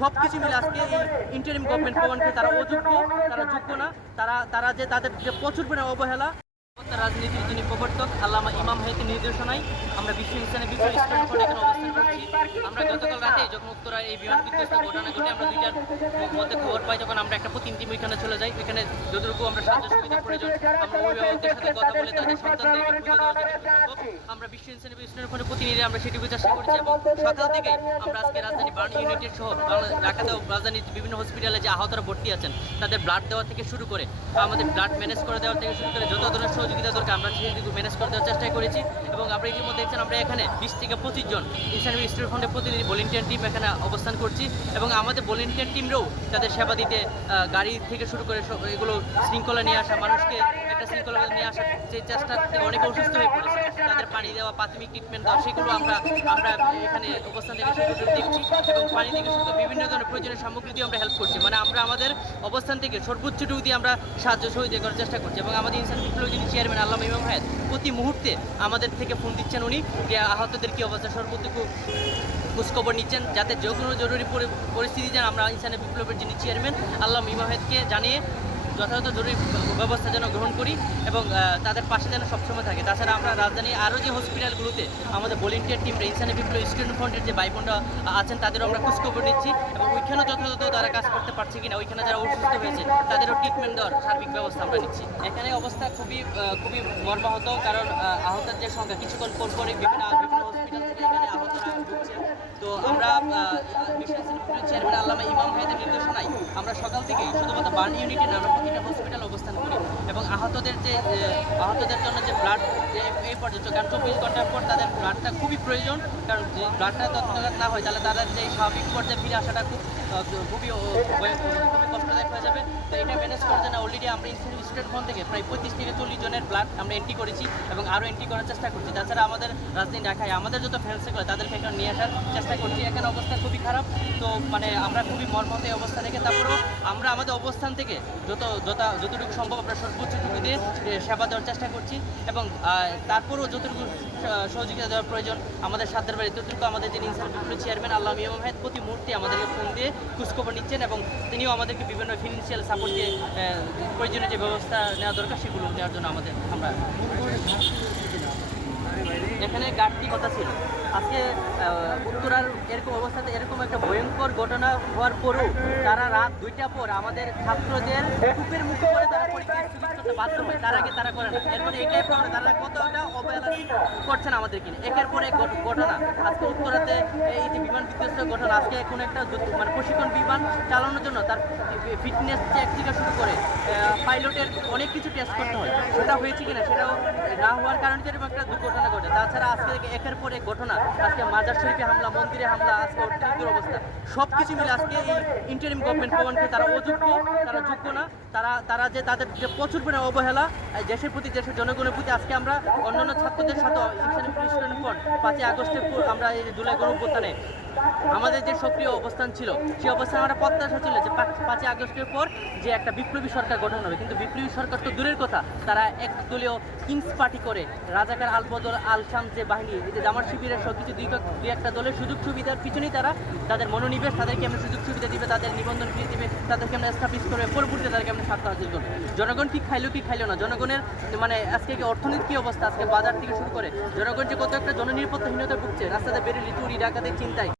সবকিছু মিলে আজকে এই ইন্টারিম গভর্নমেন্ট প্রমাণকে তারা অযোগ্য, তারা যোগ্য না, তারা যে তাদের যে প্রচুর পরিমাণে অবহেলা। রাজনীতির যিনি প্রবর্তক আল্লামা ইমাম হায়াতের নির্দেশনায় আমরা বিশ্ব ইনসানি বিপ্লব স্টুডেন্ট ফ্রন্ট এখানে অবস্থান করছি। আমরা গতকাল রাতে যখন উত্তরা এই বিমান বিধ্বস্ত ঘটনা ঘটে আমরা দুইটার মধ্যে খবর পাই, তখন আমরা একটা প্রতিনিধি ওইখানে চলে যাই। ওইখানে যতটুকু আমরা সাহায্য সুবিধা প্রয়োজন আমরা অভিভাবকদের সাথে কথা বলে তাদের সন্তানদেরকে বুঝে দেওয়ার জন্য আমরা বিশ্ব ইনসানি স্টুডেন্ট ফ্রন্টের প্রতিনিধি আমরা সেটি চেষ্টা করেছি। এবং সকাল থেকে আমরা আজকে রাজধানী বার্ন ইউনিটের সহ ঢাকাতেও রাজধানীর বিভিন্ন হসপিটালে যে আহতরা ভর্তি আছেন তাদের ব্লাড দেওয়া থেকে শুরু করে আমাদের ব্লাড ম্যানেজ করে দেওয়ার থেকে শুরু করে যত ধরনের সহযোগিতা দরকার আমরা সেদিকে ম্যানেজ করে দেওয়ার চেষ্টা করেছি। এবং আমরা ইতিমধ্যে দেখছেন আমরা এখানে 20 থেকে 25 জন ইনসানি স্টুডেন্ট ফ্রন্টের প্রতিনিধি ভলেন্টিয়ার টিম এখানে অবস্থান করছি। এবং আমাদের ভলেন্টিয়ার টিমরাও তাদের সেবা দিতে গাড়ি থেকে শুরু করে এগুলো শৃঙ্খলা নিয়ে আসা, মানুষকে একটা শৃঙ্খলা নিয়ে আসার যে চেষ্টা থেকে অনেকে অসুস্থ হয়ে পড়েছে তাদের পানি দেওয়া, প্রাথমিক ট্রিটমেন্ট দেওয়া, সেগুলো আমরা এখানে অবস্থান থেকে দেখছি। এবং পানি থেকে শুরু বিভিন্ন ধরনের প্রয়োজনীয় সামগ্রী দিয়ে আমরা হেল্প করছি। মানে আমরা আমাদের অবস্থান থেকে সর্বোচ্চটুকু দিয়ে আমরা সাহায্য সহযোগিতা করার চেষ্টা করছি। এবং আমাদের ইনসানি বিপ্লব যিনি চেয়ারম্যান আল্লামা ইমাম হায়াত প্রতি মুহূর্তে আমাদের থেকে ফোন দিচ্ছেন, উনি যে আহতদের কী অবস্থা সর্বটুকু খোঁজখবর নিচ্ছেন, যাতে যে কোনো জরুরি পরিস্থিতি যেন আমরা ইনসানি বিপ্লবের যিনি চেয়ারম্যান আল্লামা ইমাম হায়াতকে জানিয়ে যথাযথ জরুরি ব্যবস্থা যেন গ্রহণ করি এবং তাদের পাশে যেন সবসময় থাকে। তাছাড়া আমরা রাজধানী আরও যে হসপিটালগুলোতে আমাদের ভলেন্টিয়ার টিমরা ইনসানি বিপ্লব স্টুডেন্ট ফ্রন্টের যে ভাই বোনরা আছেন তাদেরও আমরা খোঁজখবর নিচ্ছি এবং ওইখানেও যথাযথ তারা কাজ করতে পারছে কিনা, ওইখানে যারা অসুস্থ হয়েছে তাদেরও ট্রিটমেন্ট দেওয়ার সার্বিক ব্যবস্থা আমরা নিচ্ছি। এখানে অবস্থা খুবই মর্মাহত, কারণ আহতের যে সংখ্যা কিছুক্ষণ পর পরে বিভিন্ন হসপিটাল থেকে এখানে আহতরা ঢুকছে। তো আমরা চেয়ারম্যান আল্লামা ইমাম হায়াতের নির্দেশনায় আমরা সকাল থেকেই শুধুমাত্র বার্ন ইউনিটে না আমরা প্রতিটা হসপিটাল অবস্থান করি এবং আহতদের জন্য যে ব্লাড এই পর্যন্ত, কারণ 24 ঘন্টার পর তাদের ব্লাডটা খুবই প্রয়োজন, কারণ যে ব্লাডটা তৎক্ষণাৎ না হয় তাহলে তাদের যে স্বাভাবিক পর্যায়ে ফিরে আসাটা খুবই কষ্টদায়ক হয়ে যাবে। তো এটা ম্যানেজ করার জন্য অলরেডি আমরা ইনসানি স্টুডেন্ট ফ্রন্ট থেকে প্রায় 35 থেকে 40 জনের ব্লাড আমরা এন্ট্রি করেছি এবং আরও এন্ট্রি করার চেষ্টা করছি। তাছাড়া আমাদের রাজধানী ঢাকায় আমাদের যত ফ্রেন্ডসগুলো তাদেরকে এখানে নিয়ে আসার চেষ্টা করছি। এখানে অবস্থা খুবই খারাপ, তো মানে আমরা খুবই মর্মাহত এই অবস্থা থেকে তারপরেও আমরা আমাদের অবস্থান থেকে যতটুকু সম্ভব আমরা সর্বোচ্চটুকু দিয়ে সেবা দেওয়ার চেষ্টা করছি এবং তারপরেও যতটুকু সহযোগিতা দেওয়ার প্রয়োজন আমাদের সাধ্যের বাড়ি ততটুকু আমাদের যিনি ইনসানি বিপ্লব চেয়ারম্যান আল্লামা ইমাম হায়াত প্রতি মুহূর্তে আমাদেরকে ফোন দিয়ে খোঁজখবর নিচ্ছেন এবং তিনিও আমাদেরকে বিভিন্ন ফিনান্সিয়াল সাপোর্ট দিয়ে প্রয়োজনীয় যে ব্যবস্থা নেওয়া দরকার সেগুলো নেওয়ার জন্য আমরা এখানে ঘাটতি কথা ছিল। আজকে উত্তরার এরকম অবস্থাতে এরকম একটা ভয়ঙ্কর ঘটনা হওয়ার পরেও তারা রাত 2টার পর আমাদের ছাত্রদের কূপের মুখে করে তারা পরীক্ষা স্থগিত করতে বাধ্য হয়, তার আগে তারা করে না। এরপরে এইটাই কারণে তারা কতটা অবহেলা করছেন আমাদের কিনে। একের পর এক ঘটনা আজকে উত্তরাতে এই যে বিমান বিধ্বস্ত ঘটনা, আজকে কোনো একটা মানে প্রশিক্ষণ বিমান চালানোর জন্য তার ফিটনেস চেক থেকে শুরু করে পাইলটের অনেক কিছু টেস্ট করতে হয়, সেটা হয়েছে কিনা সেটাও না হওয়ার কারণে এরকম একটা দুর্ঘটনা ঘটে। তাছাড়া আজকে একের পর এক ঘটনা, আজকে মাজার শরীফে হামলা, মন্দিরে হামলা, আজকে অর্থনৈতিক অবস্থা, সব কিছু মিলে আজকে এই ইন্টারিম গভর্নমেন্ট প্রমাণকে তারা অযোগ্য, তারা যোগ্য না, তারা যে তাদের যে প্রচুর পরিমাণে অবহেলা দেশের প্রতি, দেশের জনগণের প্রতি। আজকে আমরা অন্যান্য ছাত্রদের সাথে ইনসানি স্টুডেন্ট ফ্রন্ট 5ই আগস্টের পর আমরা এই জুলাই গণঅভ্যুত্থানে আমাদের যে সক্রিয় অবস্থান ছিল সেই অবস্থানে আমরা প্রত্যাশা ছিল যে 5ই আগস্টের পর যে একটা বিপ্লবী সরকার গঠন হবে, কিন্তু বিপ্লবী সরকার তো দূরের কথা, তারা একদলীয় কিংস পার্টি করে রাজাকার আলবদল আল শাম যে বাহিনী, এই যে জামাত শিবিরের সব কিছু দুই একটা দলের সুযোগ সুবিধার পিছনেই তারা তাদের মনোনিবেশ, তাদেরকে আমরা সুযোগ সুবিধা দিবে, তাদের নিবন্ধন ফি দিবে, তাদেরকে আমরা এস্টাবলিশ করবে, পরবর্তীতে তাদেরকে আমরা স্বার্থ হাসিল করবে। জনগণ কি খাইলো না, জনগণের মানে আজকে কি অর্থনীতি কী অবস্থা, আজকে বাজার থেকে শুরু করে জনগণ যে কত একটা জননিরাপত্তাহীনতা ভুগছে, রাস্তাতে বেরোলি চুরি ডাকাতের চিন্তায়।